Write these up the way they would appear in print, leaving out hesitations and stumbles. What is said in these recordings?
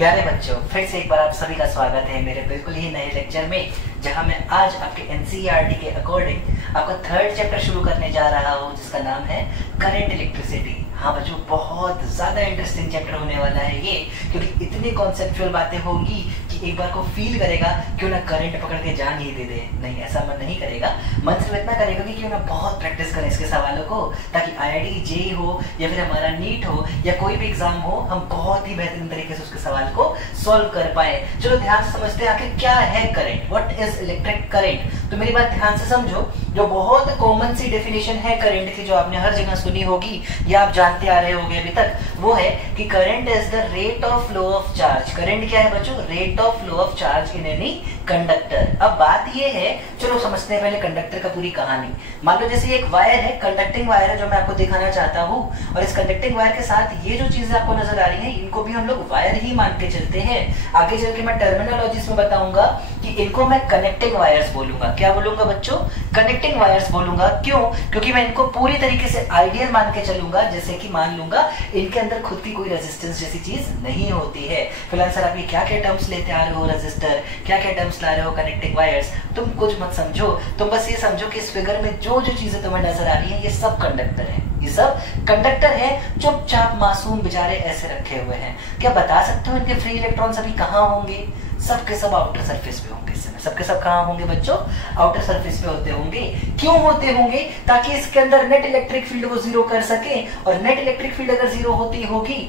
प्यारे बच्चों, फिर से एक बार आप सभी का स्वागत है मेरे बिल्कुल ही नए लेक्चर में, जहां मैं आज आपके एनसीईआरटी के अकॉर्डिंग आपका थर्ड चैप्टर शुरू करने जा रहा हूं, जिसका नाम है करंट इलेक्ट्रिसिटी। हाँ बच्चों, बहुत ज़्यादा इंटरेस्टिंग चैप्टर होने वाला है ये, क्योंकि इतनी कॉन्सेप्चुअल बातें होंगी कि एक बार को फील करेगा क्यों ना करंट पकड़ के जान ही दे दे। नहीं, ऐसा मन नहीं करेगा, मन सिर्फ इतना करेगा कि क्यों ना बहुत प्रैक्टिस करें इसके सवालों को, ताकि आईआईटी जेईई हो या फिर हमारा नीट हो या कोई भी एग्जाम हो, हम बहुत ही बेहतरीन तरीके से उसके सवाल को सॉल्व कर पाए। चलो ध्यान से समझते हैं आखिर क्या है current, what is electric current. तो मेरी बात ध्यान से समझो, जो बहुत कॉमन सी डेफिनेशन है करंट की, जो आपने हर जगह सुनी होगी या आप जानते आ रहे होंगे अभी तक, वो है कि current is the rate of flow of charge. Current क्या है बच्चों? Rate of flow of charge in any conductor. अब बात ये है, चलो समझते हैं पहले कंडक्टर का पूरी कहानी। मान लो जैसे एक वायर है, कंडक्टिंग वायर है, जो मैं आपको दिखाना चाहता हूँ, और इस कंडक्टिंग वायर के साथ ये जो चीजें आपको नजर आ रही हैं, इनको भी हम लोग वायर ही मान के चलते हैं। आगे चल के मैं टर्मिनोलॉजीज में बताऊंगा कि इनको मैं कनेक्टिंग वायर्स बोलूंगा। क्या बोलूंगा बच्चों? कनेक्टिंग वायर्स बोलूंगा। क्यों? क्योंकि मैं इनको पूरी तरीके से आइडियल मान के चलूंगा, जैसे कि मान लूंगा इनके अंदर खुद की कोई रेजिस्टेंस जैसी चीज नहीं होती है। फिलहाल सर आप ये क्या क्या टर्म्स लेते आ रहे हो, रेजिस्टर, क्या क्या टर्म्स ला रहे हो, कनेक्टिंग वायर्स, तुम कुछ मत समझो, तुम बस ये समझो कि इस फिगर में जो जो चीजें तुम्हें नजर आ रही है, ये सब कंडक्टर है। ये सब कंडक्टर है, चुपचाप मासूम बेचारे ऐसे रखे हुए हैं। क्या बता सकते हो इनके फ्री इलेक्ट्रॉन्स अभी कहाँ होंगे? सबके सब आउटर सरफेस पे होंगे इस समय। सबके सब कहाँ होंगे बच्चों? आउटर सरफेस पे होते होंगे। क्यों होते होंगे? ताकि इसके अंदर नेट इलेक्ट्रिक फील्ड को जीरो कर सके, और नेट इलेक्ट्रिक फील्ड अगर जीरो होती होगी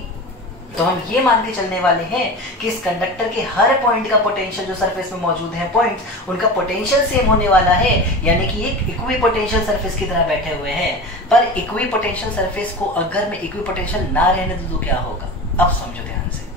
तो हम ये मान के चलने वाले हैं कि इस कंडक्टर के हर पॉइंट का पोटेंशियल, जो सरफेस में मौजूद है पॉइंट्स, उनका पोटेंशियल सेम होने वाला है, यानी कि एक इक्वी पोटेंशियल सरफेस की तरह बैठे हुए हैं। पर इक्वी पोटेंशियल सरफेस को अगर मैं इक्वी पोटेंशियल ना रहने दूं तो क्या होगा? अब समझो ध्यान से।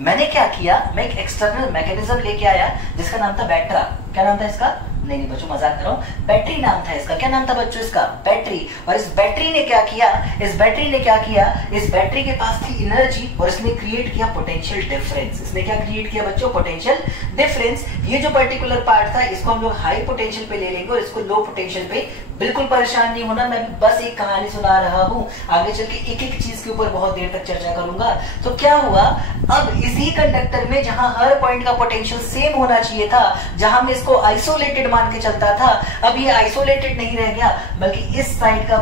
मैंने क्या किया, मैं एक एक्सटर्नल मैकेनिज्म लेके आया जिसका नाम था बैटरा। क्या नाम था इसका? नहीं बच्चों, मजाक कर रहा हूं, बैटरी नाम था इसका। क्या नाम था बच्चों इसका? बैटरी। और इस बैटरी ने क्या किया, इस बैटरी के पास थी एनर्जी, और इसने क्रिएट किया पोटेंशियल डिफरेंस। इसने क्या क्रिएट किया बच्चों? Potential difference. ये जो पर्टिकुलर पार्ट था, इसको हम लोग हाई पोटेंशियल पे ले लेंगे और इसको लो पोटेंशियल पे। बिल्कुल परेशान नहीं होना, मैं बस एक कहानी सुना रहा हूं, आगे चल के एक एक चीज के ऊपर बहुत देर तक चर्चा करूंगा। तो क्या हुआ, अब इसी कंडक्टर में जहां हर पॉइंट का पोटेंशियल सेम होना चाहिए था, जहां मैं इसको आइसोलेटेड मान के चलता था, अब ये आइसोलेटेड नहीं रह गया, बल्कि इस साइड का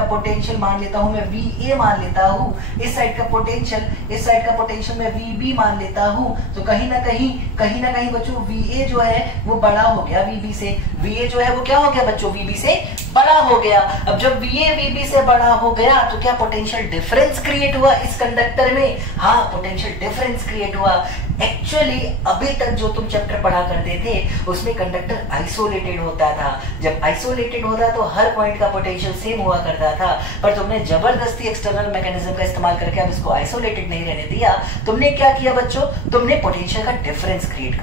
पोटेंशियल मान लेता हूं मैं VA मान लेता हूं, इस साइड का पोटेंशियल मैं VB मान लेता हूं। तो कहीं ना कहीं बच्चों VA जो है वो बड़ा हो गया VB से। VA जो है वो क्या हो गया बच्चों? VB से बड़ा हो गया। अब जब VA VB से बड़ा हो गया तो क्या पोटेंशियल डिफरेंस क्रिएट हुआ इस कंडक्टर में? हाँ, पोटेंशियल डिफरेंस क्रिएट हुआ। एक्चुअली अभी तक जो तुम चैप्टर पढ़ा करते थे उसमें कंडक्टर आइसोलेटेड होता था। जब आइसोलेटेड होता तो हर पॉइंट का पोटेंशियल सेम हुआ करता था, पर तुमने जबरदस्ती एक्सटर्नल मैकेनिज्म का इस्तेमाल करके अब इसको आइसोलेटेड नहीं रहने दिया। तुमने क्या किया बच्चों? तुमने पोटेंशियल का डिफरेंस क्रिएट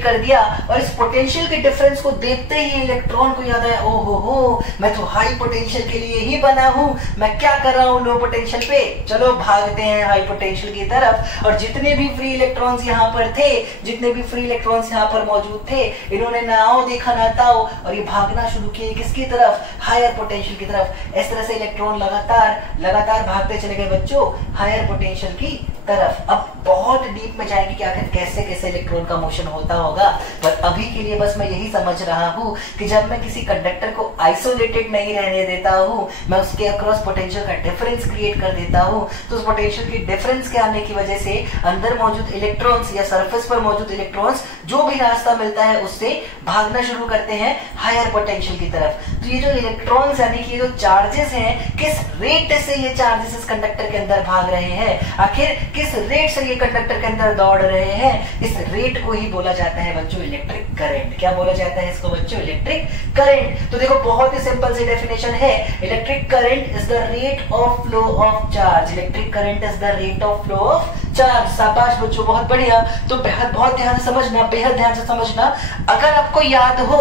कर दिया। और इस पोटेंशियल के डिफरेंस को देखते ही इलेक्ट्रॉन को याद आया, ओ हो, मैं तो हाई पोटेंशियल के लिए ही बना हूं, मैं क्या कर रहा हूं लो पोटेंशियल पे। चलो भागते हैं हाई पोटेंशियल की तरफ। और जितने भी फ्री इलेक्ट्रॉन्स यहाँ पर थे, जितने भी फ्री इलेक्ट्रॉन्स यहाँ पर मौजूद थे, इन्होंने ना आओ देखा ना ताओ, और ये भागना शुरू किए किसकी तरफ? हायर पोटेंशियल की तरफ। इस तरह से इलेक्ट्रॉन लगातार भागते चले गए बच्चों हायर पोटेंशियल की तरफ। अब बहुत डीप में जाएंगे कि आखिर कैसे कैसे इलेक्ट्रॉन का मोशन होता होगा, पर अभी के लिए बस मैं यही समझ रहा हूं कि जब मैं किसी कंडक्टर को आइसोलेटेड नहीं रहने देता हूं, मैं उसके अक्रॉस पोटेंशियल का डिफरेंस क्रिएट कर देता हूं, तो उस पोटेंशियल की डिफरेंस के आने की वजह से अंदर मौजूद इलेक्ट्रॉन्स या सरफेस पर मौजूद इलेक्ट्रॉन्स जो भी रास्ता मिलता है उससे भागना शुरू करते हैं हायर पोटेंशियल की तरफ। तो ये जो इलेक्ट्रॉन्स यानी कि जो चार्जेस हैं, किस रेट से ये चार्जेस इस कंडक्टर के अंदर भाग रहे हैं, आखिर किस रेट से ये कंडक्टर के अंदर दौड़ रहे हैं, इस रेट को ही बोला जाता है बच्चों इलेक्ट्रिक करंट। क्या बोला जाता है इसको बच्चों? Electric current. तो देखो बहुत ही सिंपल सी डेफिनेशन है, electric current is the rate of flow of charge. Electric current is the rate of flow of charge. शाबाश बच्चों, बहुत बढ़िया। तो बहुत ध्यान से समझना, बेहद ध्यान से समझना। अगर आपको याद हो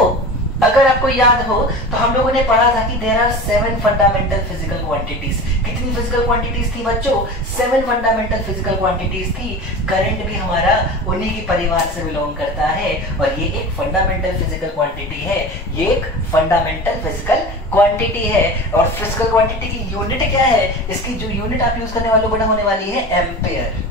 अगर आपको याद हो तो हम लोगों ने पढ़ा था कि there are 7 fundamental physical quantities. कितनी फिजिकल क्वांटिटीज थी बच्चों? 7 फंडामेंटल फिजिकल क्वांटिटीज थी। करंट भी हमारा उन्हीं की परिवार से बिलोंग करता है और ये एक फंडामेंटल फिजिकल क्वांटिटी है। ये एक फंडामेंटल फिजिकल क्वांटिटी है। और फिजिकल क्वांटिटी की यूनिट क्या है? इसकी जो यूनिट आप यूज करने वालों बड़ा होने वाली है एम्पेयर।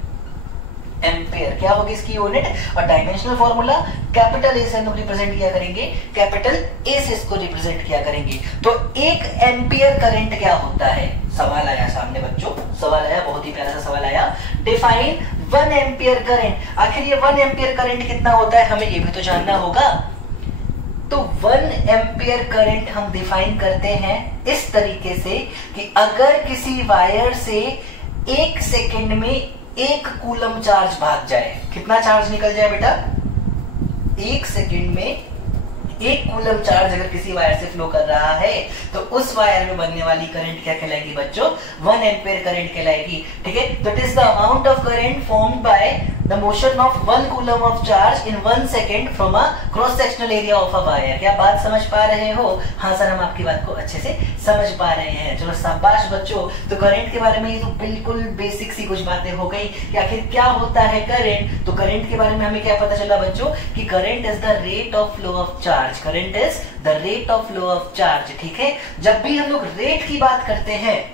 एम्पेयर क्या होगी इसकी यूनिट? और डायमेंशनल फॉर्मूला कैपिटल ए से हम रिप्रेजेंट किया करेंगे, कैपिटल ए से इसको रिप्रेजेंट किया करेंगे। तो एक एम्पियर करंट क्या होता है? सवाल आया सामने बच्चों, सवाल आया, बहुत ही प्यारा सा सवाल आया। Define 1 ampere current. आखिर ये 1 एम्पियर करंट कितना होता है, हमें ये भी तो जानना होगा। तो 1 एम्पियर करंट हम डिफाइन करते हैं इस तरीके से कि अगर किसी वायर से 1 सेकेंड में 1 कूलम चार्ज भाग जाए, कितना चार्ज निकल जाए बेटा? 1 सेकेंड में 1 कूलम चार्ज अगर किसी वायर से फ्लो कर रहा है तो उस वायर में बनने वाली करंट क्या कहलाएगी बच्चों? 1 एम्पियर करंट कहलाएगी। ठीक है, तो it is the amount of current formed by the motion of 1 coulomb of charge in 1 second from a cross sectional area of a wire. क्या बात समझ पा रहे हो? हाँ सर, हम आपकी बात को अच्छे से समझ पा रहे हैं। चलो शाबाश बच्चों। तो करंट के बारे में ये तो बिल्कुल बेसिक सी कुछ बातें हो गई कि आखिर क्या होता है करंट। तो करंट के बारे में हमें क्या पता चला बच्चों कि current is the rate of flow of charge. Current is the rate of flow of charge. ठीक है, जब भी हम लोग रेट की बात करते हैं,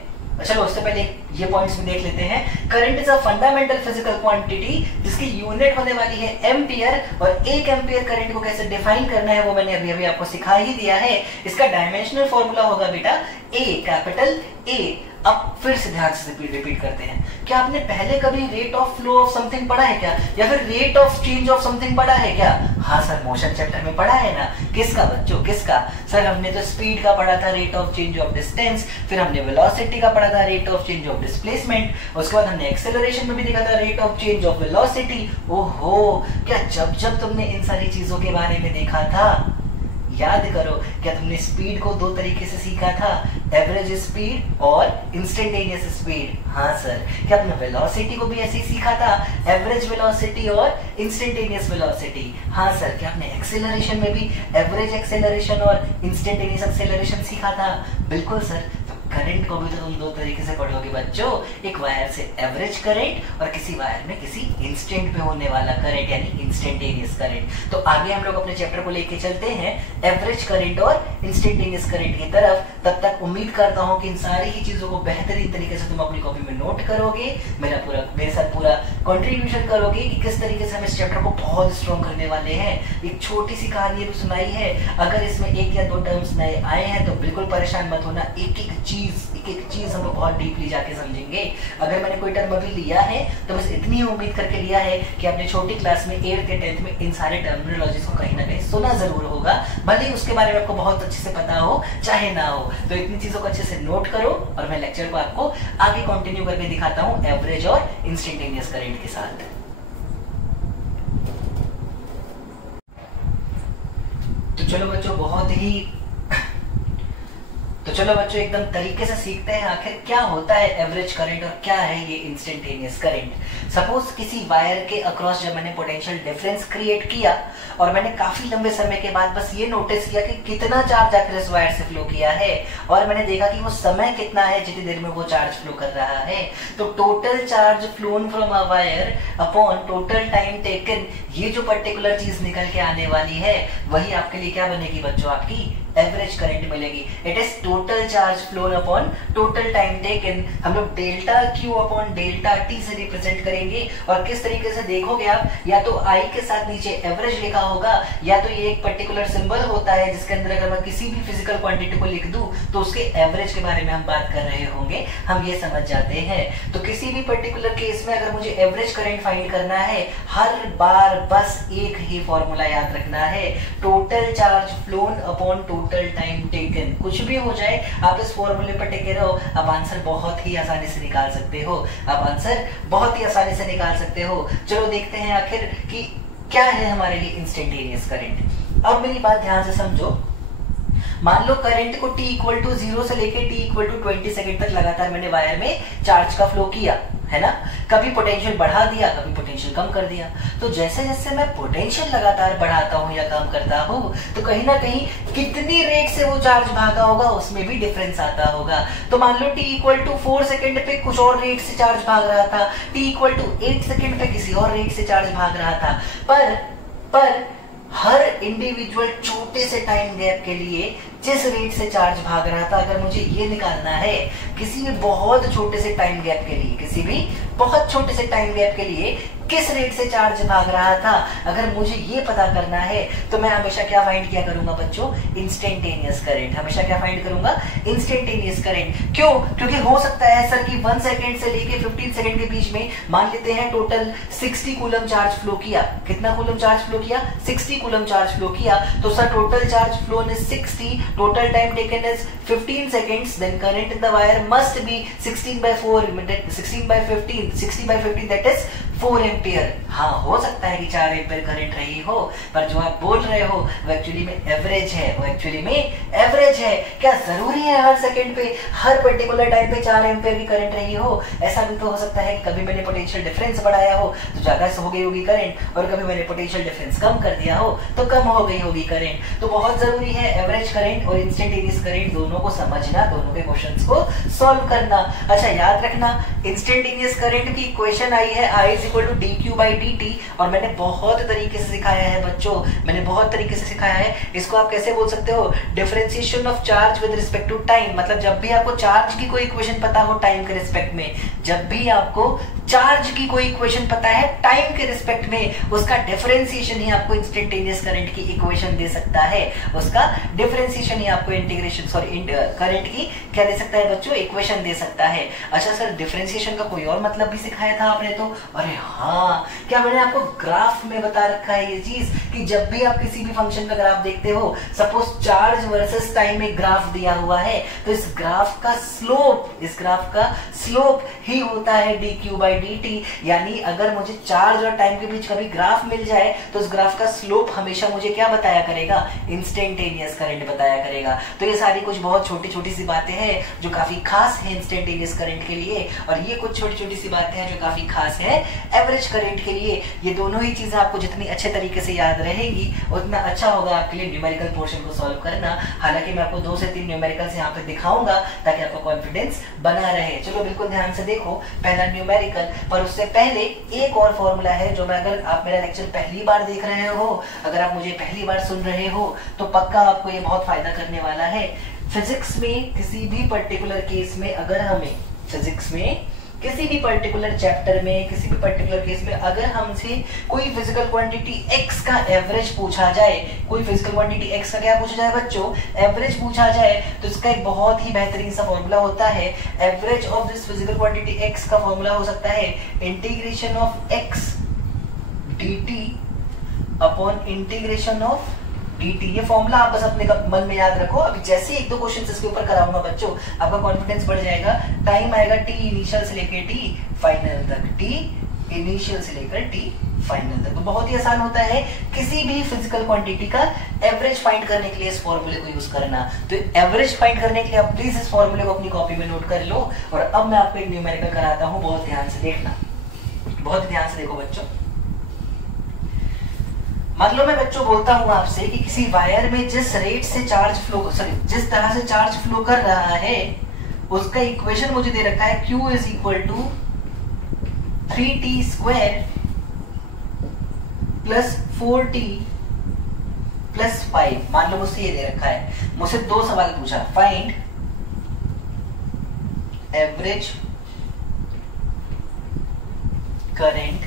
चलो उससे पहले ये पॉइंट्स में देख लेते हैं। Current is a fundamental physical quantity जिसकी यूनिट होने वाली है एम्पियर। और 1 एम्पियर करंट को कैसे डिफाइन करना है वो मैंने अभी अभी आपको सिखा ही दिया है। इसका डायमेंशनल फॉर्मूला होगा बेटा ए, कैपिटल ए। अब फिर से ध्यान से रिपीट करते हैं। क्या आपने पहले कभी rate of flow of something पढ़ा है क्या, या फिर rate of change of something पढ़ा है क्या? हाँ सर, मोशन चैप्टर में पढ़ा है ना। किसका बच्चों, किसका? सर हमने तो स्पीड का पढ़ा था, rate of change of distance. फिर हमने वेलोसिटी का पढ़ा था, rate of change of displacement. उसके बाद हमने एक्सेलरेशन में भी देखा था, rate of change of velocity. ओहो, क्या जब जब तुमने इन सारी चीजों के बारे में देखा था, याद करो, क्या तुमने स्पीड को 2 तरीके से सीखा था, एवरेज स्पीड और इंस्टेंटेनियस स्पीड? हाँ सर। क्या आपने वेलोसिटी को भी ऐसे ही सीखा था, एवरेज वेलोसिटी और इंस्टेंटेनियस वेलोसिटी? हाँ सर। क्या आपने एक्सेलरेशन में भी एवरेज एक्सेलरेशन और इंस्टेंटेनियस एक्सेलरेशन सीखा था? बिल्कुल सर। करंट को भी तो तुम 2 तरीके से पढ़ोगे बच्चों, एक वायर से एवरेज करंट और किसी वायर में किसी इंस्टेंट पे होने वाला करंट यानी इंस्टेंटेनियस करंट। तो आगे हम लोग अपने चैप्टर को लेके चलते हैं एवरेज करंट और इंस्टेंटेनियस करंट की तरफ। तब तक उम्मीद करता हूं कि इन सारी ही चीजों को बेहतरीन तरीके से तुम अपनी कॉपी में नोट करोगे, मेरे साथ पूरा कंट्रीब्यूशन करोगे कि किस तरीके से हम इस चैप्टर को बहुत स्ट्रॉन्ग करने वाले हैं। एक छोटी सी कहानी भी सुनाई है, अगर इसमें 1 या 2 टर्म्स नए आए हैं तो बिल्कुल परेशान मत होना। एक एक चीज हम लोग बहुत डीपली जाके समझेंगे। अगर मैंने कोई टर्म अभी लिया है तो बस इतनी ही उम्मीद करके लिया है कि आपने छोटी क्लास में 8th या 10th में इन सारे टर्मिनोलॉजीज को कहीं ना कहीं सुना जरूर होगा, भले ही उसके बारे में आपको बहुत अच्छे से पता हो चाहे ना हो। तो इतनी चीजों को अच्छे से नोट करो और मैं लेक्चर को आपको आगे कंटिन्यू करके दिखाता हूँ एवरेज और इंस्टेंटेनियस करंट के साथ। तो चलो बच्चों एकदम तरीके से सीखते हैं आखिर क्या होता है एवरेज करंट और क्या है ये इंस्टेंटेनियस करंट। सपोज किसी वायर के अक्रॉस जब मैंने पोटेंशियल डिफरेंस क्रिएट किया और मैंने काफी लंबे समय के बाद बस ये नोटिस किया कि कितना चार्ज आखिर इस वायर से फ्लो किया है, और मैंने देखा कि वो समय कितना है जितनी देर में वो चार्ज फ्लो कर रहा है। तो total charge phloem from a wire upon total time taken, ये जो पर्टिकुलर चीज निकल के आने वाली है वही आपके लिए क्या बनेगी बच्चों, आपकी एवरेज करंट मिलेगी। It is total charge phloem upon total time taken. हम लोग delta Q upon delta T से रिप्रेजेंट करेंगे। और किस तरीके से देखोगे आप, या तो आई के साथ नीचे एवरेज लिखा होगा, या तो ये एक पर्टिकुलर सिंबल होता है जिसके अंदर अगर मैं किसी भी फिजिकल क्वांटिटी को लिख दूं तो उसके एवरेज के बारे में हम बात कर रहे होंगे, हम ये समझ जाते हैं। तो किसी भी पर्टिकुलर केस में अगर मुझे एवरेज करंट फाइंड करना है, हर बार बस एक ही फॉर्मूला याद रखना है, total charge phloem upon total time taken. कुछ भी हो जाए आप इस फॉर्मूले पर टिके रहो, आप आंसर बहुत ही आसानी से निकाल सकते हो, आप आंसर बहुत ही आसानी से निकाल सकते हो। चलो देखते हैं आखिर कि क्या है हमारे लिए इंस्टेंटेनियस करंट। अब मेरी बात ध्यान से समझो। मान लो करंट को t = 0 से लेके t = 20 सेकंड तक लगातार मैंने वायर में चार्ज का फ्लो किया है ना। कभी पोटेंशियल बढ़ा दिया, कभी पोटेंशियल कम कर दिया। तो जैसे जैसे मैं पोटेंशियल लगातार बढ़ाता हूँ या कम करता हूँ, तो कहीं ना कहीं कितनी रेट से वो चार्ज भागा होगा उसमें भी डिफरेंस आता होगा। तो मान लो t इक्वल टू 4 सेकेंड पे कुछ और रेट से चार्ज भाग रहा था, t इक्वल टू 8 सेकेंड पे किसी और रेट से चार्ज भाग रहा था। पर हर इंडिविजुअल छोटे से टाइम गैप के लिए जिस रेट से चार्ज भाग रहा था, अगर मुझे ये निकालना है किसी भी बहुत छोटे से टाइम गैप के लिए, किसी भी बहुत छोटे से टाइम गैप के लिए किस रेट से चार्ज भाग रहा था, अगर मुझे ये पता करना है तो मैं हमेशा क्या फाइंड किया करूंगा बच्चों, इंस्टेंटेनियस करंट। हमेशा क्या फाइंड करूंगा, इंस्टेंटेनियस करंट। क्यों? क्योंकि हो सकता है सर कि 1 सेकेंड से लेके 15 सेकेंड के बीच में मान लेते हैं टोटल 60 कूलम चार्ज फ्लो किया। कितना कूलम चार्ज फ्लो किया? 60 कूलम चार्ज फ्लो किया। तो sir total charge flow is 60, total time taken is 15 seconds, then current in the wire must be 16 by 4, 16 by 15, 60 by 15, that is 4 ampere. हाँ, हो सकता है कि 4 एम्पियर करंट रही हो, पर जो आप बोल रहे हो वो एक्चुअली में एवरेज है, वो एक्चुअली में एवरेज है। क्या जरूरी है हर सेकंड पे, हर पर्टिकुलर टाइम पे 4 एम्पियर की करंट रही हो? ऐसा भी तो हो सकता है कि कभी मैंने पोटेंशियल डिफरेंस बढ़ाया हो तो ज्यादा हो गई होगी करंट, और कभी मैंने पोटेंशियल डिफरेंस कम कर दिया हो तो कम हो गई होगी करंट। तो बहुत जरूरी है एवरेज करंट और इंस्टेंटेनियस करंट दोनों को समझना, दोनों के क्वेश्चंस को सॉल्व करना। अच्छा, याद रखना इंस्टेंटेनियस करंट की इक्वेशन आई है I = dq by dt, और मैंने बहुत तरीके से सिखाया है बच्चों, मैंने बहुत तरीके से सिखाया है। इसको आप कैसे बोल सकते हो, differentiation of charge with respect to time. मतलब जब भी आपको चार्ज की कोई इक्वेशन पता हो टाइम के रिस्पेक्ट में, जब भी आपको चार्ज की कोई इक्वेशन पता है टाइम के रिस्पेक्ट में, उसका डिफरेंशिएशन ही आपको इंस्टेंटेनियस करंट की इक्वेशन दे सकता है। उसका डिफरेंशिएशन ही आपको इंटीग्रेशन करंट की क्या दे सकता है बच्चों, इक्वेशन दे सकता है। अच्छा सर, डिफरेंशिएशन का कोई और मतलब भी सिखाया था आपने तो? अरे हाँ, क्या मैंने आपको ग्राफ में बता रखा है ये चीज कि जब भी आप किसी भी फंक्शन का ग्राफ देखते हो, सपोज चार्ज वर्सेस टाइम एक ग्राफ दिया हुआ है, तो इस ग्राफ का स्लोप ही होता है dq by dt। यानी अगर मुझे चार्ज और टाइम के बीच कभी ग्राफ मिल जाए तो उस ग्राफ का स्लोप हमेशा मुझे क्या बताया करेगा, इंस्टेंटेनियस करंट बताया करेगा। तो ये सारी कुछ बहुत छोटी छोटी सी बातें हैं जो काफी खास है इंस्टेंटेनियस करंट के लिए, और ये कुछ छोटी छोटी सी बातें हैं जो काफी खास है एवरेज करंट के लिए। ये दोनों ही चीजें आपको जितनी अच्छे तरीके से याद रहेंगी उतना अच्छा होगा आपके लिए न्यूमेरिकल पोर्शन को सॉल्व करना। हालांकि मैं आपको 2 से 3 न्यूमेरिकल्स यहाँ पे दिखाऊंगा ताकि आपका कॉन्फिडेंस बना रहे। चलो बिल्कुल ध्यान से देखो, पहला न्यूमेरिकल, पर उससे पहले एक और फॉर्मूला है जो मैं, अगर आप मेरा लेक्चर पहली बार देख रहे हो, अगर आप मुझे पहली बार सुन रहे हो तो पक्का आपको ये बहुत फायदा करने वाला है। फिजिक्स में किसी भी पर्टिकुलर केस में, अगर हमें फिजिक्स में किसी भी पर्टिकुलर चैप्टर में, किसी भी पर्टिकुलर केस में अगर हमसे कोई फिजिकल क्वांटिटी x का एवरेज पूछा जाए, कोई फिजिकल क्वांटिटी x का क्या पूछा जाए बच्चों, एवरेज पूछा जाए, तो इसका एक बहुत ही बेहतरीन सा फॉर्मूला होता है। Average of this physical quantity x का फॉर्मूला हो सकता है integration of x dt upon integration of dt। ये फॉर्मूला आप बस अपने मन में याद रखो। अभी जैसे 1-2 क्वेश्चन इसके ऊपर कराऊंगा बच्चों, आपका कॉन्फिडेंस बढ़ जाएगा। टाइम आएगा t इनिशियल से लेकर t फाइनल तक, t इनिशियल से लेकर t फाइनल तक। तो बहुत ही आसान होता है किसी भी फिजिकल क्वांटिटी का एवरेज फाइंड करने के लिए इस फॉर्मूले को यूज करना। तो एवरेज फाइंड करने के लिए आप प्लीज इस फॉर्मूले को अपनी कॉपी में नोट कर लो। और अब मैं आपको एक न्यूमेरिकल कराता हूँ, बहुत ध्यान से देखना, बहुत ध्यान से देखो बच्चों। मान लो मैं बच्चों बोलता हूं आपसे कि किसी वायर में जिस रेट से चार्ज फ्लो, सॉरी जिस तरह से चार्ज फ्लो कर रहा है उसका इक्वेशन मुझे दे रखा है, Q = 3t² + 4t + 5। मान लो मुझसे ये दे रखा है, मुझसे 2 सवाल पूछा, find average current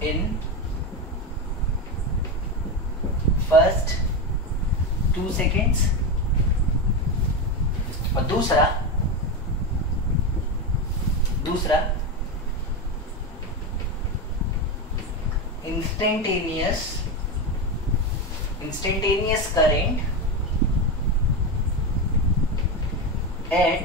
in first 2 seconds, और दूसरा instantaneous current at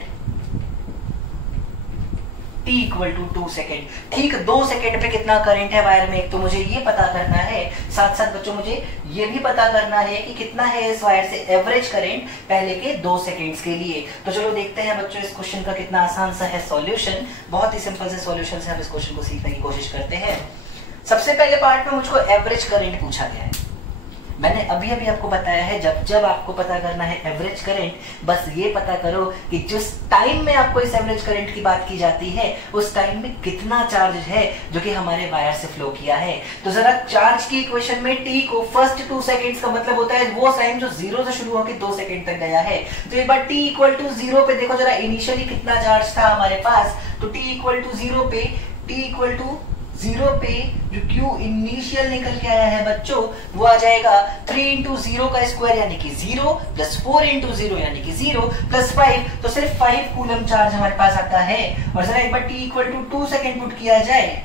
t equal to 2 second. ठीक 2 सेकेंड पे कितना करंट है वायर में, तो मुझे ये पता करना है। साथ साथ बच्चों मुझे ये भी पता करना है कि कितना है इस वायर से एवरेज करंट पहले के 2 सेकेंड्स के लिए। तो चलो देखते हैं बच्चों इस क्वेश्चन का कितना आसान सा है सॉल्यूशन। बहुत ही सिंपल से सॉल्यूशन से हम इस क्वेश्चन को सीखने की कोशिश करते हैं। सबसे पहले पार्ट में मुझको एवरेज करंट पूछा गया है। मैंने अभी अभी आपको बताया है जब जब आपको पता करना है एवरेज करंट, बस ये पता करो कि जिस टाइम में आपको इस एवरेज करंट की बात की जाती है उस टाइम में कितना चार्ज है जो कि हमारे वायर से फ्लो किया है। तो जरा चार्ज की इक्वेशन में t को फर्स्ट 2 सेकेंड्स का मतलब होता है वो टाइम जो 0 से शुरू होकर 2 सेकेंड तक गया है। तो एक बार t इक्वल टू 0 पे देखो जरा इनिशियली कितना चार्ज था हमारे पास। तो t इक्वल टू 0 पे जो Q इनिशियल निकल के आया है बच्चों वो आ जाएगा 3 इंटू 0 का स्क्वायर यानी कि 0 प्लस 4 इंटू 0 यानी कि 0 प्लस 5, तो सिर्फ 5 कूलम चार्ज हमारे पास आता है। और जरा एक बार t equal to 2 second put किया जाए।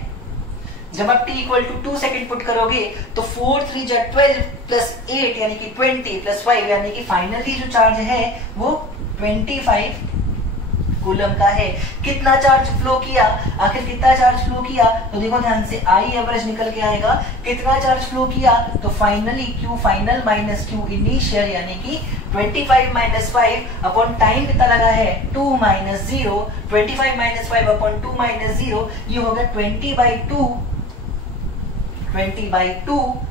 जब आप t equal to 2 second put करोगे तो 4 3 जा 12 प्लस 8 यानी कि 20 प्लस 5 यानी कि फाइनली जो चार्ज है वो 25 कूलम का है। कितना चार्ज फ्लो किया, आखिर कितना चार्ज फ्लो किया, तो देखो ध्यान से आई एवरेज निकल के आएगा। कितना चार्ज फ्लो किया, तो finally Q final minus Q initial यानी कि 25 माइनस 5 अपॉन टाइम कितना लगा है 2 माइनस 0, 25 माइनस 5 अपॉन 2 माइनस 0, ये हो गया 20/2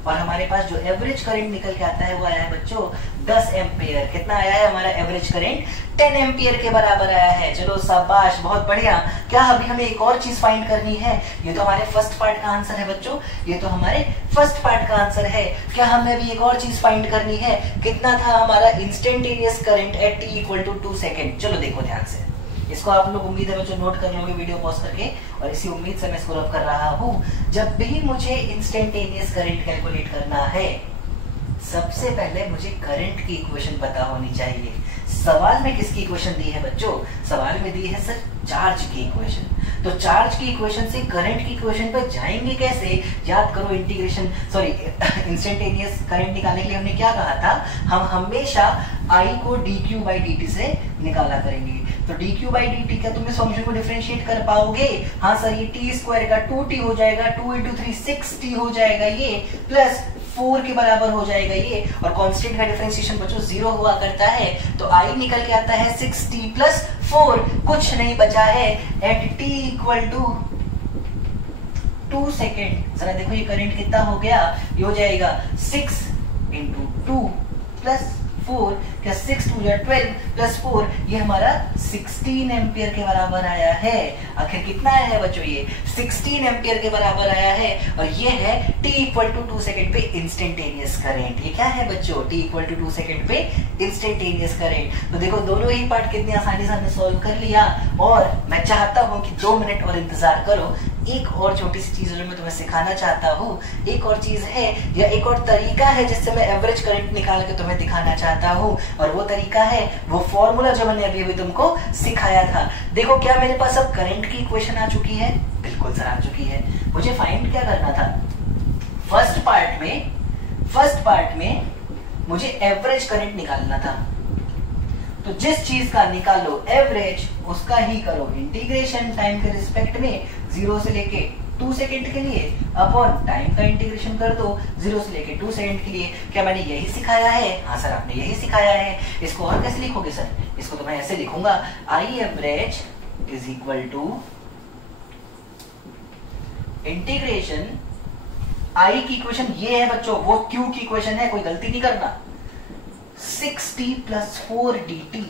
और हमारे पास जो एवरेज करंट निकल के आता है वो आया है बच्चों 10 एम्पियर। कितना आया है हमारा एवरेज करंट 10 एम्पियर के बराबर आया है। चलो शाबाश, बहुत बढ़िया। क्या अभी हमें एक और चीज फाइंड करनी है? ये तो हमारे फर्स्ट पार्ट का आंसर है बच्चों, ये तो हमारे फर्स्ट पार्ट का आंसर है। क्या हमें अभी एक और चीज फाइंड करनी है? कितना था हमारा instantaneous current at t equal to 2 second. चलो देखो ध्यान से, इसको आप लोग उम्मीद है बच्चों नोट कर लोगे वीडियो पॉज करके, और इसी उम्मीद से मैं इसको रब कर रहा हूं। जब भी मुझे इंस्टेंटेनियस करंट कैलकुलेट करना है सबसे पहले मुझे करंट की इक्वेशन पता होनी चाहिए। सवाल में किसकी इक्वेशन दी है बच्चों? सवाल में दी है सर चार्ज की इक्वेशन। तो चार्ज की इक्वेशन से करंट की इक्वेशन पर जाएंगे कैसे? याद करो इंस्टेंटेनियस करंट निकालने के लिए हमने क्या कहा था? हम हमेशा I को dq by dt से निकाला करेंगे। तो dq by dt क्या तुम इस फंक्शन को डिफरेंशिएट कर पाओगे? हाँ सर, ये t स्क्वायर का 2t हो जाएगा, 2 इंटू 3 6t हो जाएगा ये, प्लस 4 के बराबर हो जाएगा ये, और कांस्टेंट का डिफरेंशिएशन बच्चों 0 हुआ करता है। तो I निकल के आता है 6t प्लस 4, कुछ नहीं बचा है at t equal to 2 second. जरा देखो ये करंट कितना हो गया, ये हो जाएगा 6 इंटू 2 प्लस 4, क्या 6 2 12 प्लस 4, ये हमारा 16 एम्पियर के बराबर आया है। आखिर कितना आया है बच्चों? ये 16 एम्पियर के बराबर आया है, और ये है t इक्वल टू 2 सेकेंड पे इंस्टेंटेनियस करंट। ये क्या है बच्चों? t इक्वल टू 2 सेकेंड पे इंस्टेंटेनियस करंट। तो देखो दोनों ही पार्ट कितनी आसानी से हमने सॉल्व कर लिया, और मैं चाहता हूं कि 2 मिनट और इंतजार करो। एक और छोटी सी चीज जो मैं तुम्हें सिखाना चाहता हूँ, एक और चीज है या एक और तरीका है जिससे मैं एवरेज करंट निकाल के तुम्हें दिखाना चाहता हूँ, और वो तरीका है वो फॉर्मूला जो मैंने अभी तुमको सिखाया था। देखो क्या मेरे पास अब करंट की इक्वेशन आ चुकी है? बिल्कुल सर आ चुकी है। मुझे फाइंड क्या करना था? फर्स्ट पार्ट में मुझे एवरेज करंट निकालना था। तो जिस चीज का निकालो एवरेज उसका ही करो इंटीग्रेशन टाइम के रिस्पेक्ट में 0 से लेके 2 सेकेंड के लिए अपॉन टाइम का इंटीग्रेशन कर दो 0 से लेके 2 सेकेंड के लिए। क्या मैंने यही सिखाया है? हाँ सर आपने यही सिखाया है। इसको और कैसे लिखोगे सर? इसको तो मैं ऐसे लिखूंगा, I average is equal to integration I की इक्वेशन ये है बच्चों, वो क्यू की इक्वेशन है, कोई गलती नहीं करना, 6t plus 4 dt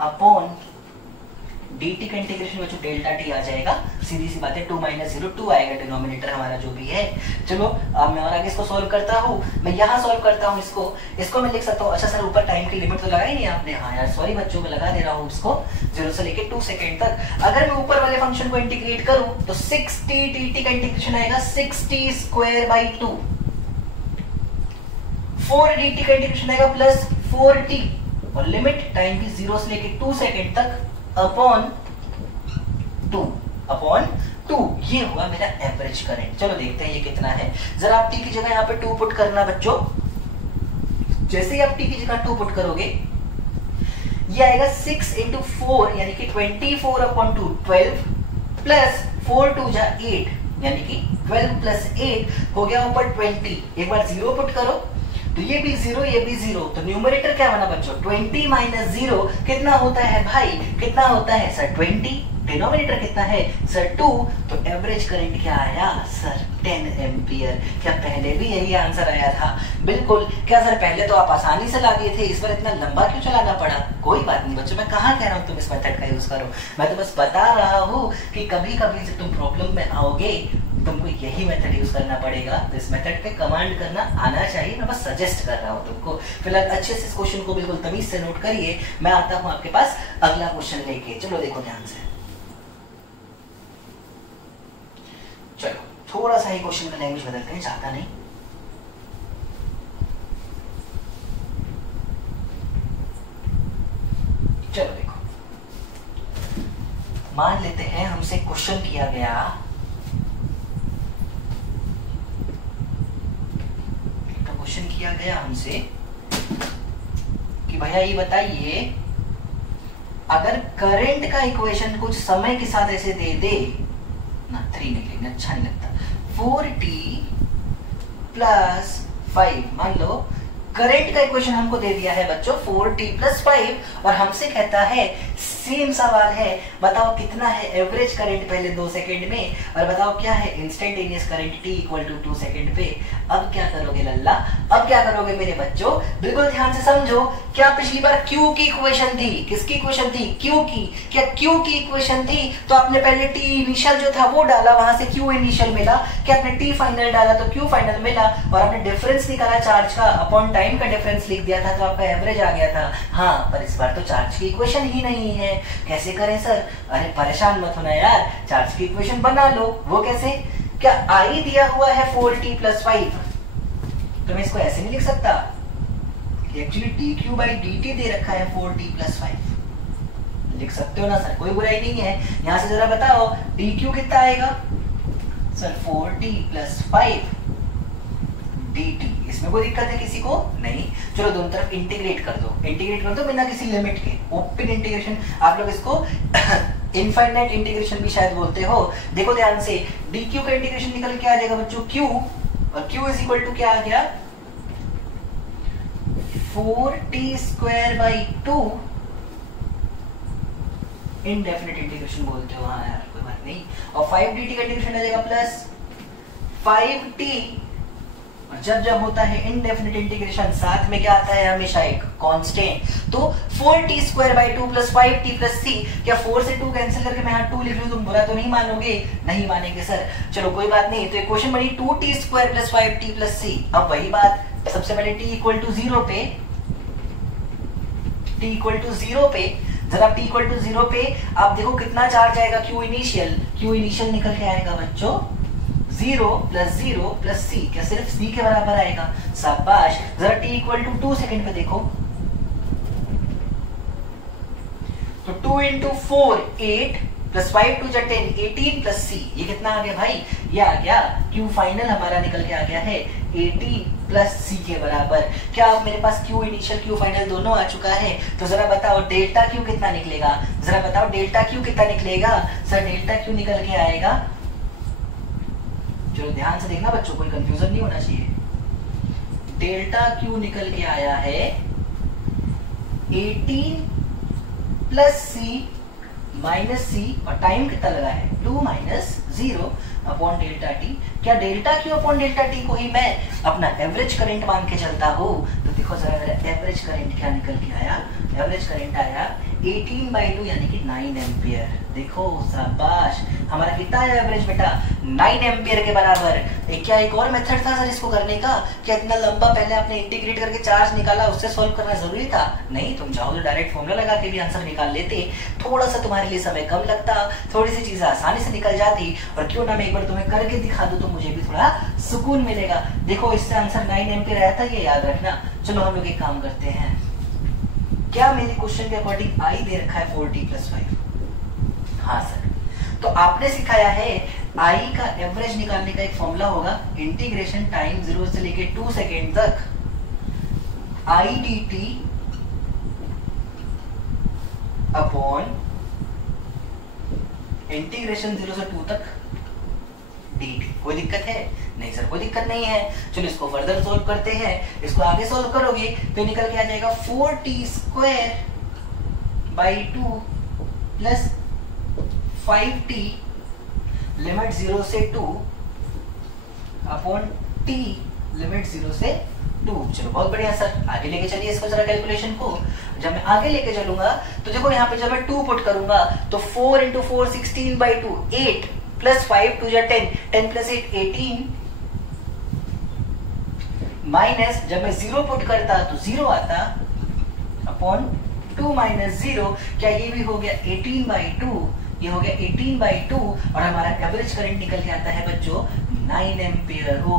upon dt का इंटीग्रेशन बच्चों डेल्टा t आ जाएगा। सीधी सी बात है, 2 माइनस 0 2 आएगा डिनोमिनेटर हमारा जो भी है। चलो अब मैं और आगे इसको सॉल्व करता हूँ। मैं यहाँ सॉल्व करता हूँ इसको मैं लिख सकता हूँ। अच्छा सर ऊपर टाइम की लिमिट तो लगाई नहीं आपने? हाँ यार सॉरी बच्चों, मैं लगा दे रहा हूँ इसको 0 से लेके 2 सेकेंड तक। अगर मैं ऊपर वाले फंक्शन को इंटीग्रेट करूँ तो 6t dt का इंटीग्रेशन आएगा 6t स्क्वायर बाई 2, 4 dt का इंटीग्रेशन आएगा प्लस 4t, और लिमिट टाइम की 0 से लेके 2 सेकेंड तक अपॉन 2। ये हुआ मेरा एवरेज करंट। चलो देखते हैं ये कितना है। जरा आप t की जगह यहाँ पे 2 पुट करना बच्चों। जैसे ही आप t की जगह 2 पुट करोगे ये आएगा 6 इंटू 4 यानी कि 24/2 12 प्लस 4 2 जा 8 यानी कि 12 प्लस 8 हो गया ऊपर 20। एक बार 0 पुट करो तो ये भी 0 ये भी 0, तो न्यूमरेटर क्या बना बच्चों 20 माइनस 0 कितना होता है भाई, कितना होता है सर 20। डिनोमिनेटर कितना है सर 2, तो एवरेज करंट क्या आया सर 10 एम्पियर। क्या पहले भी यही आंसर आया था? बिल्कुल। क्या सर पहले तो आप आसानी से ला दिए थे, इस बार इतना लंबा क्यों चलाना पड़ा? कोई बात नहीं बच्चों, मैं कहाँ कह रहा हूँ तुम इस मेथड का यूज करो, मैं तो बस बता रहा हूँ कि कभी कभी जब तुम प्रॉब्लम में आओगे तुमको यही मेथड यूज करना पड़ेगा। तो इस मेथड पे कमांड करना आना चाहिए, मैं बस सजेस्ट कर रहा हूँ तुमको। फिलहाल अच्छे से इस क्वेश्चन को बिल्कुल तमीज से नोट करिए। मैं आता हूँ आपके पास अगला क्वेश्चन लेके। चलो देखो ध्यान से, चलो थोड़ा सा ही क्वेश्चन का लैंग्वेज बदलते हैं, चाहता नहीं। चलो देखो, मान लेते हैं हमसे क्वेश्चन किया गया हमसे कि भैया ये बताइए अगर करंट का इक्वेशन कुछ समय के साथ ऐसे दे दे ना, 3 निकलेंगे अच्छा नहीं लगता, 4t प्लस 5, मान लो करंट का इक्वेशन हमको दे दिया है बच्चों 4t प्लस 5 और हमसे कहता है सेम सवाल है, बताओ कितना है एवरेज करंट पहले 2 सेकंड में और बताओ क्या है instantaneous current t equal to 2 second पे। अब क्या करोगे लल्ला, अब क्या करोगे मेरे बच्चों, बिल्कुल ध्यान से समझो। क्या पिछली बार Q की इक्वेशन थी, किसकी इक्वेशन थी Q की, क्या Q की इक्वेशन थी तो आपने पहले t इनिशियल जो था वो डाला, वहां से Q इनिशियल मिला, क्या आपने t फाइनल डाला तो Q फाइनल मिला और आपने डिफरेंस निकाला चार्ज का अपॉन टाइम का डिफरेंस लिख दिया था तो आपका एवरेज आ गया था। हाँ, पर इस बार तो चार्ज की इक्वेशन ही नहीं है, कैसे करें सर? अरे परेशान मत होना यार, चार्ज की इक्वेशन बना लो। वो कैसे? क्या I दिया हुआ है 4t प्लस 5, तो मैं इसको ऐसे नहीं लिख सकता, एक्चुअली dq बाई dt दे रखा है 4t प्लस 5, लिख सकते हो ना सर, कोई बुराई नहीं है। यहां से जरा बताओ dq कितना आएगा सर 4t प्लस 5 dt, इसमें कोई दिक्कत है किसी को? नहीं। चलो दोनों तरफ इंटीग्रेट कर दो, इंटीग्रेट कर दो बिना किसी लिमिट के, ओपन इंटीग्रेशन। आप लोग इसको इनफाइनाइट इंटीग्रेशन भी शायद बोलते हो। देखो ध्यान से, dq का इंटीग्रेशन निकल के आ जाएगा बच्चों q, और q इज इक्वल टू क्या आ गया 4t square by 2, indefinite integration बोलते हो। हाँ यार कोई बात नहीं। और 5dt का इंटीग्रेशन आ जाएगा प्लस 5t, और जब जब होता है इनडेफिनिट इंटीग्रेशन साथ में क्या आता है हमेशा एक कांस्टेंट। तो 4t square by 2 plus 5t plus c, क्या 4 से 2 कैंसिल करके मैं यहाँ 2 लिख लूं, तुम बुरा तो नहीं मानोगे? नहीं मानेंगे सर। चलो कोई बात नहीं, तो इक्वेशन बनी 2t square plus 5t plus c। अब वही बात, सबसे पहले t इक्वल टू 0 पे, t इक्वल टू 0 पे, जरा t इक्वल टू 0 पे आप देखो कितना चार्ज आएगा q इनिशियल, q इनिशियल निकल के आएगा बच्चों 0 प्लस c, क्या सिर्फ c के बराबर आएगा? शाबाश। जरा t इक्वल टू 2 सेकंड पे देखो, तो 2 इंटू 4 8 प्लस 5 2 10 18 प्लस c, ये कितना आ गया भाई? ये आ गया q फाइनल हमारा निकल के आ गया है 18 प्लस c के बराबर। क्या अब मेरे पास q इनिशियल q फाइनल दोनों आ चुका है, तो जरा बताओ डेल्टा q कितना निकलेगा? जरा बताओ डेल्टा q कितना निकलेगा? सर डेल्टा q निकल के आएगा, चलो ध्यान से देखना बच्चों, कोई कंफ्यूजन नहीं होना चाहिए। डेल्टा Q निकल के आया है 18 प्लस C माइनस C, और टाइम कितना लगा है 2 माइनस 0 अपॉन डेल्टा टी। क्या delta Q upon delta T को ही मैं अपना एवरेज करंट मान के चलता हूँ? तो देखो जरा मेरा एवरेज करंट क्या निकल के आया, एवरेज करंट आया 18/2 यानी कि 9 एम्पियर। देखो शाबाश, हमारा कितना है एवरेज बेटा 9 एम्पियर के बराबर। क्या एक और मेथड था सर इसको करने का? क्या इतना लंबा पहले आपने इंटीग्रेट करके चार्ज निकाला उससे सॉल्व करना जरूरी था? नहीं, तुम चाहो तो डायरेक्ट फॉर्मूला लगा के भी आंसर निकाल लेते, थोड़ा सा तुम्हारे लिए समय कम लगता, थोड़ी सी चीजें आसानी से निकल जाती। और क्यों ना मैं एक बार तुम्हें करके दिखा दूं तो मुझे भी थोड़ा सुकून मिलेगा। देखो इससे आंसर 9 एम्पियर आया था, ये याद रखना। चलो हम लोग एक काम करते हैं, क्या मेरे क्वेश्चन के अकॉर्डिंग आई दे रखा है 4t प्लस 5? हाँ सर, तो आपने सिखाया है आई का एवरेज निकालने का एक फॉर्मूला होगा, इंटीग्रेशन टाइम 0 से लेके 2 सेकेंड तक आई dt अपॉन इंटीग्रेशन 0 से 2 तक dt। कोई दिक्कत है? नहीं सर कोई दिक्कत नहीं है। चलो इसको फर्दर सोल्व करते हैं। इसको आगे सोल्व करोगे तो निकल के आ जाएगा 4t²/2 प्लस 5t लिमिट 0 से 2 अपॉन t लिमिट 0 से 2। चलो बहुत बढ़िया सर, आगे लेके चलिए इसको जरा कैलकुलेशन को। जब मैं आगे लेके चलूंगा तो देखो यहाँ पे जब मैं 2 पुट करूंगा तो 4 × 4 16/2 8 प्लस 5 2 जा 10 10 प्लस 8 18 माइनस जब मैं 0 पुट करता तो 0 आता अपॉन 2 माइनस 0। क्या ये भी हो गया 18/2, ये हो गया 18/2 और हमारा एवरेज करंट निकल के आता है बच्चों 9 एम्पियर। हो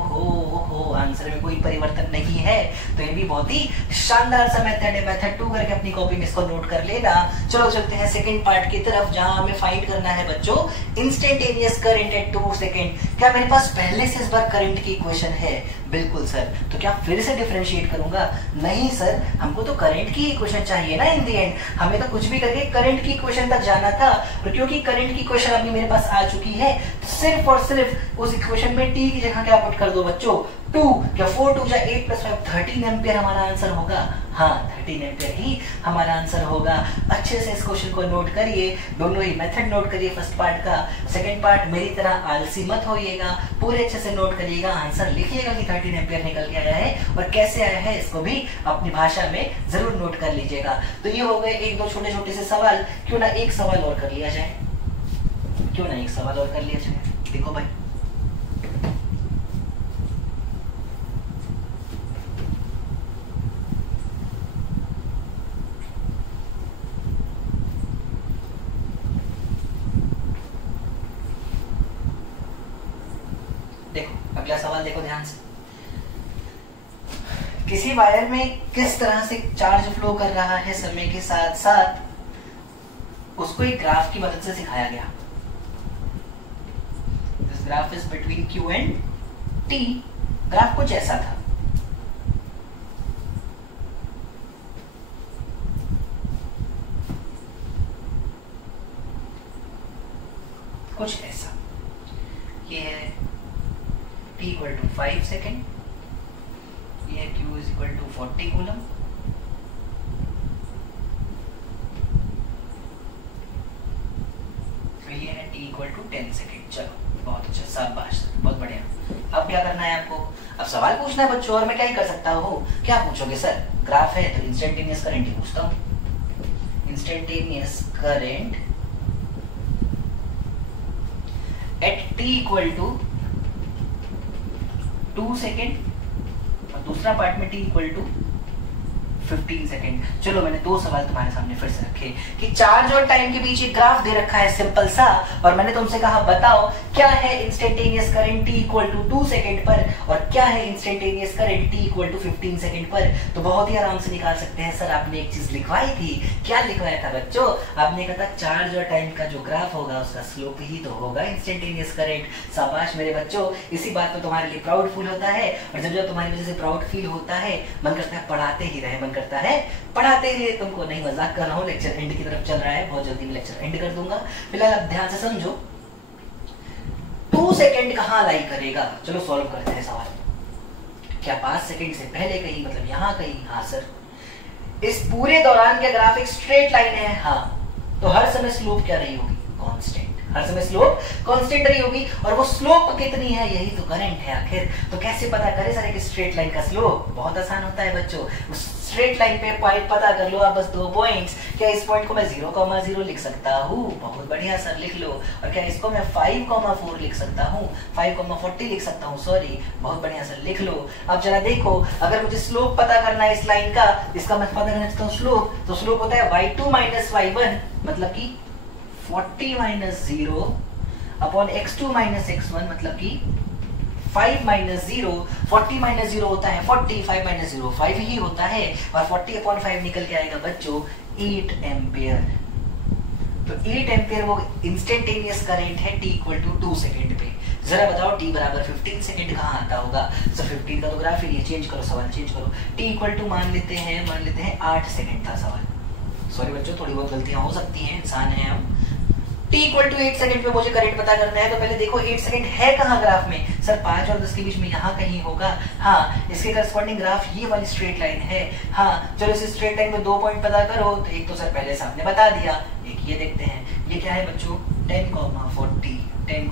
आंसर में कोई परिवर्तन नहीं है। तो ये भी बहुत ही शानदार सा मेथड है। मेथड 2 करके अपनी कॉपी में इसको नोट कर लेना। चलो चलते हैं सेकंड पार्ट की तरफ, जहां हमें फाइंड करना है बच्चों इंस्टेंटेनियस करंट एट 2 सेकंड। क्या मेरे पास पहले से इस बार करंट की इक्वेशन है? बिल्कुल सर। तो क्या फिर से डिफरेंशिएट करूंगा? नहीं सर, हमको तो करंट की इक्वेशन चाहिए ना। इन द एंड हमें तो कुछ भी करके करंट की इक्वेशन तक जाना था, और क्योंकि करंट की इक्वेशन अभी मेरे पास आ चुकी है तो सिर्फ और सिर्फ उस इक्वेशन में टी की जगह क्या पुट कर दो बच्चों 2। क्या 4 2 जा 8 प्लस 5 13 एम्पियर हमारा आंसर होगा। हाँ 13 एम्पियर ही हमारा आंसर होगा। अच्छे से इस क्वेश्चन को नोट करिए, दोनों ही मेथड नोट करिए फर्स्ट पार्ट का। सेकंड पार्ट मेरी तरह आलसी मत होइएगा, पूरे अच्छे से नोट करिएगा, आंसर लिखिएगा कि 13 एम्पियर निकल के आया है और कैसे आया है इसको भी अपनी भाषा में जरूर नोट कर लीजिएगा। तो ये हो गए एक दो छोटे छोटे से सवाल। क्यों ना एक सवाल और कर लिया जाए, क्यों ना एक सवाल और कर लिया जाए। देखो भाई अगला सवाल देखो ध्यान से। किसी वायर में किस तरह से चार्ज फ्लो कर रहा है समय के साथ साथ, उसको एक ग्राफ की मदद से सिखाया गया। This graph is between Q and T। Graph कुछ ऐसा था। कुछ ऐसा, ये है T इक्वल टू 5 सेकेंड, ये Q is equal to 40 coulomb, तो ये है T इक्वल टू 10 सेकेंड। चलो बहुत अच्छा, शाबाश, बहुत बढ़िया। अब क्या करना है आपको? अब सवाल पूछना है बच्चों, और मैं क्या ही कर सकता हूँ। क्या पूछोगे सर? ग्राफ है तो इंस्टेंटेनियस करंट ही पूछता हूँ। Instantaneous current at T equal to 2 second और दूसरा पार्ट में T इक्वल टू 15 सेकेंड। चलो मैंने दो सवाल तुम्हारे सामने फिर से रखे कि चार्ज और टाइम के बीच एक ग्राफ दे रखा है सिंपल सा, और मैंने तुमसे कहा बताओ क्या है instantaneous current T equal to 2 second पर और क्या है instantaneous current T equal to 15 second पर। तो बहुत ही आराम से निकाल सकते हैं। सर आपने एक चीज लिखवाई थी, क्या लिखवाया था बच्चों? आपने कहा था चार्ज और टाइम का जो ग्राफ होगा उसका स्लोप ही तो होगा इंस्टेंटेनियस करंट। शाबाश मेरे बच्चों, इसी बात पर तुम्हारे लिए प्राउड फील होता है, और जब जब तुम्हारी वजह से प्राउड फील होता है मन करता है पढ़ाते ही रहे, मन करता है पढ़ाते ही रहे। तुमको नहीं मजाक कर रहा हूँ, लेक्चर एंड की तरफ चल रहा है, बहुत जल्दी मैं लेक्चर एंड कर दूंगा। फिलहाल अब ध्यान से समझो 2 सेकेंड कहाँ लाई करेगा। चलो सॉल्व करते हैं सवाल। क्या 5 सेकेंड से पहले कहीं, मतलब यहाँ कहीं? हाँ सर। इस पूरे दौरान क्या ग्राफ एक स्ट्रेट लाइन है? हाँ। तो हर समय स्लोप क्या रही होगी? कांस्टेंट। हर समय स्लोप कांस्टेंट रही होगी, और वो स्लोप कितनी है? यही तो करंट है आखिर। तो कैसे पता करें सर एक स्ट्रेट लाइन का स्लोप? बहुत आसान होता है बच्चों। स्ट्रेट लाइन पे पॉइंट पता कर लो आप, बस 2 पॉइंट्स। क्या इस पॉइंट को मैं 0,0 लिख सकता हूँ? बहुत बढ़िया सर, लिख लो। और क्या इसको मैं 5,4 लिख सकता हूँ? 5,40 लिख सकता हूँ, सॉरी। बहुत बढ़िया सर, लिख लो। अब जरा देखो, अगर मुझे स्लोप पता करना है इस लाइन का, इसका मैं पता करना चाहता हूँ स्लोप, तो स्लोप होता है y2 माइनस y1, मतलब कि 40 minus 0 upon x2 minus x1, मतलब कि 5 माइनस 0। 40 माइनस 0 होता है 40, 5 माइनस 0 5 ही होता है, और 40 अपॉन 5 निकल के आएगा बच्चों 8 एम्पियर। तो 8 एम्पियर वो इंस्टेंटेनियस करंट है T इक्वल टू 2 सेकेंड पे। जरा बताओ T बराबर 15 सेकेंड कहाँ आता होगा? सर 15 का तो ग्राफ ही नहीं, चेंज करो, सवाल चेंज करो। T इक्वल टू मान लेते हैं 8 सेकेंड था सवाल, सॉरी बच्चों, थोड़ी बहुत गलतियां हो सकती हैं, इंसान है हम। t इक्वल टू 8 सेकंड पे मुझे करंट पता करना है, तो पहले देखो 8 सेकंड है कहाँ ग्राफ में? सर 5 और 10 के बीच में यहाँ कहीं होगा। हाँ, इसके करस्पॉन्डिंग ग्राफ ये वाली स्ट्रेट लाइन है। हाँ, चलो इस स्ट्रेट लाइन में 2 पॉइंट पता करो। तो एक तो सर पहले से आपने बता दिया, एक ये देखते हैं, ये क्या है बच्चों? 10, 40, 10,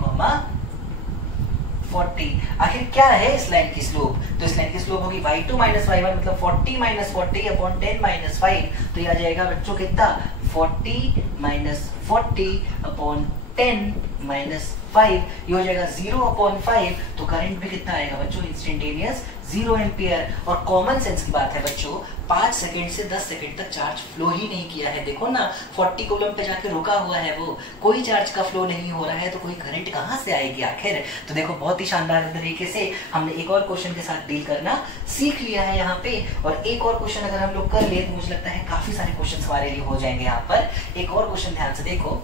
40। आखिर क्या है इस लाइन की स्लोप? तो इस लाइन की स्लोप होगी y2 माइनस y1, मतलब 40 माइनस 40 अपॉन 10 माइनस 5। तो ये आ जाएगा बच्चों कितना? 40 माइनस 40 अपॉन 10 माइनस 5, ये हो जाएगा 0 अपॉन 5। तो करंट भी कितना आएगा बच्चों? Instantaneous 0 ampere. और कॉमन सेंस की बात है बच्चों, 5 सेकंड से 10 सेकंड तक चार्ज फ्लो ही नहीं किया है। देखो ना 40 कूलम पे जाके रुका हुआ है, वो कोई चार्ज का फ्लो नहीं हो रहा है, तो कोई करंट कहाँ से आएगी आखिर? तो देखो बहुत ही शानदार तरीके से हमने एक और क्वेश्चन के साथ डील करना सीख लिया है यहाँ पे। और एक और क्वेश्चन अगर हम लोग कर ले तो मुझे लगता है काफी सारे क्वेश्चन हमारे लिए हो जाएंगे यहाँ पर। एक और क्वेश्चन ध्यान से देखो,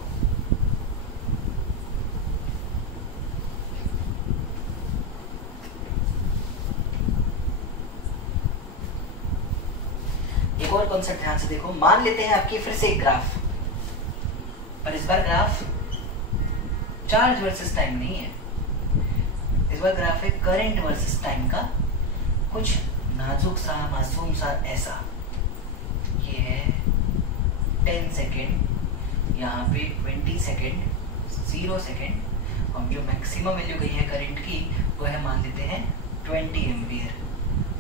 एक और कॉन्सेप्ट ध्यान से देखो। मान लेते हैं आपकी फिर से एक ग्राफ, पर इस bar graph charge versus time नहीं है, इस बार ग्राफ है करंट वर्सेस टाइम का, कुछ नाजुक सा मासूम सा ऐसा। ये है 10 सेकेंड, यहाँ पे 20 सेकेंड, 0 सेकेंड, और जो मैक्सिमम वैल्यू गई है करंट की वो है मान लेते हैं 20 एम्पियर।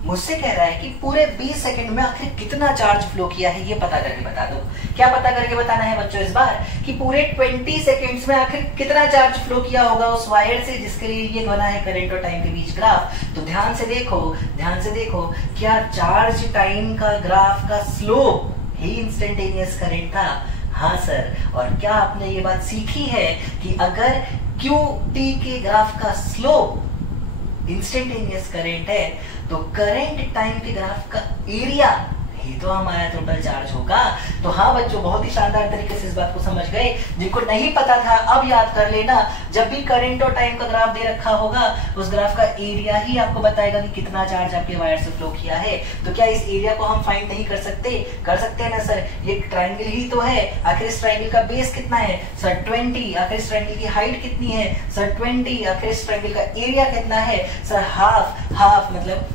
मुझसे कह रहा है कि पूरे 20 सेकंड में आखिर कितना चार्ज फ्लो किया है, ये पता करके बता दो। क्या पता करके बताना है बच्चों इस बार? कि पूरे 20 सेकंड्स में आखिर कितना चार्ज फ्लो किया होगा उस वायर से जिसके लिए ये बना है करंट और टाइम के बीच ग्राफ। तो ध्यान से देखो, ध्यान से देखो, क्या चार्ज टाइम का ग्राफ का स्लोप ही इंस्टेंटेनियस करंट था? हाँ सर। और क्या आपने ये बात सीखी है कि अगर QT के ग्राफ का स्लोप इंस्टेंटेनियस करंट है तो करंट टाइम के ग्राफ का एरिया ही तो हमारा टोटल चार्ज होगा। तो हाँ बच्चों, बहुत ही शानदार तरीके से इस बात को समझ गए। जिनको नहीं पता था अब याद कर लेना, जब भी करंट और टाइम का ग्राफ दे रखा होगा उस ग्राफ का एरिया ही आपको बताएगा कि कितना चार्ज आपके वायर से फ्लो किया है। तो क्या इस एरिया को हम फाइंड नहीं कर सकते? कर सकते हैं ना सर, ये ट्राइंगल ही तो है। आखिर इस ट्राइंगल का बेस कितना है सर? 20। आखिर इस ट्राइंगल की हाइट कितनी है सर? 20। आखिर इस ट्राइंगल का एरिया कितना है सर? हाफ। हाफ मतलब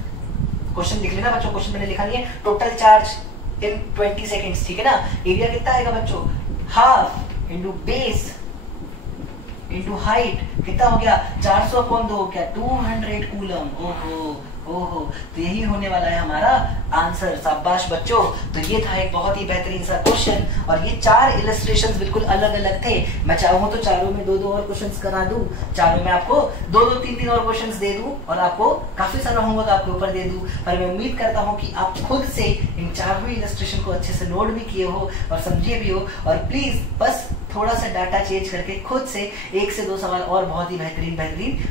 क्वेश्चन लिख लेना बच्चों, क्वेश्चन मैंने लिखा नहीं है, टोटल चार्ज इन 20 सेकेंड्स, ठीक है ना। एरिया कितना आएगा बच्चों? Half into base into height, कितना हो गया? 400 अपॉन 2 हो गया 200 कूलम। ओहो ओहो, तो यही होने वाला है हमारा आंसर। शाबाश बच्चों। तो ये था एक बहुत ही बेहतरीन सा क्वेश्चन, और ये 4 इलस्ट्रेशंस बिल्कुल अलग अलग थे। मैं चाहूँ तो चारों में 2-2 और क्वेश्चंस करा दूं, चारों में आपको 2-2, 3-3 और क्वेश्चंस दे दूं, और आपको काफी सारा होमवर्क आपके ऊपर दे दूं। पर मैं उम्मीद करता हूँ कि आप खुद से इन चारों इलस्ट्रेशन को अच्छे से नोट भी किए हो और समझे भी हो। और प्लीज बस थोड़ा सा डाटा चेंज करके खुद से 1 से 2 सवाल और बहुत ही बेहतरीन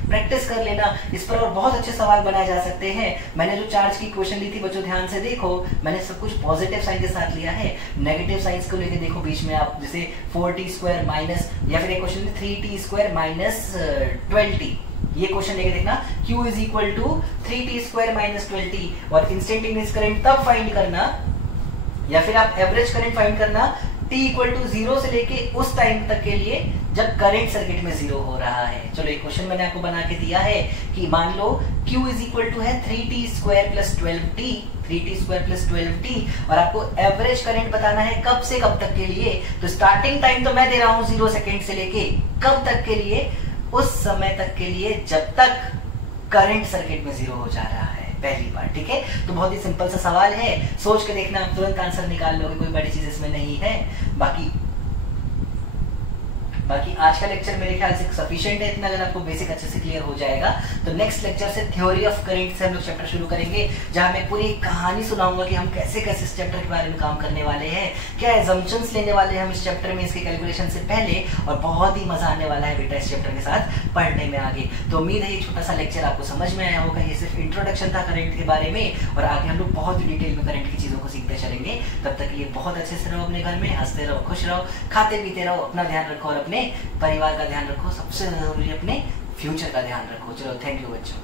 प्रैक्टिस कर लेना। इस पर और बहुत अच्छे सवाल बनाए जा सकते हैं। मैंने जो चार्ज की क्वेश्चन ली थी बच्चों, ध्यान से देखो, मैंने सब कुछ पॉजिटिव साइन के साथ लिया है। नेगेटिव साइंस को लेके देखो, बीच में आप जैसे 4t² माइनस, या फिर एक क्वेश्चन 3t² माइनस 12t, ये क्वेश्चन लेके देखना। Q is equal to 3t² minus 12t। और इंस्टेंटेनियस करंट तब फाइंड करना, या फिर आप एवरेज करंट फाइंड करना t इक्वल टू 0 से लेके उस टाइम तक के लिए जब करंट सर्किट में 0 हो रहा है। चलो एक क्वेश्चन मैंने आपको बना के दिया है कि मान लो Q इज इक्वल टू है 3t² plus 12t, 3t² plus 12t, और आपको एवरेज करंट बताना है कब से कब तक के लिए। तो स्टार्टिंग टाइम तो मैं दे रहा हूं 0 सेकेंड से लेके कब तक के लिए? उस समय तक के लिए जब तक करंट सर्किट में 0 हो जा रहा है, पहली बार। ठीक है, तो बहुत ही सिंपल सा सवाल है, सोच के देखना, आप तुरंत आंसर निकाल लोगे, कोई बड़ी चीज इसमें नहीं है। बाकी आज का लेक्चर मेरे ख्याल से सफिशिएंट है, इतना अगर आपको बेसिक अच्छे से क्लियर हो जाएगा तो नेक्स्ट लेक्चर से थ्योरी ऑफ करंट से हम लोग चैप्टर शुरू करेंगे, जहां मैं पूरी कहानी सुनाऊंगा कि हम कैसे कैसे इस चैप्टर के बारे में काम करने वाले हैं, क्या एजम्पशंस लेने वाले हैं हम इस चैप्टर में इसके कैलकुलेशन से पहले, और बहुत ही मजा आने वाला है बेटा इस चैप्टर के साथ पढ़ने में आगे। तो उम्मीद है ये छोटा सा लेक्चर आपको समझ में आया होगा। ये सिर्फ इंट्रोडक्शन था करंट के बारे में, और आगे हम लोग बहुत ही डिटेल में करंट की चीजों को सीखते चलेंगे। तब तक ये बहुत अच्छे से रहो अपने घर में, हंसते रहो, खुश रहो, खाते पीते रहो, अपना ध्यान रखो और अपने परिवार का ध्यान रखो, सबसे जरूरी अपने फ्यूचर का ध्यान रखो। चलो थैंक यू बच्चों।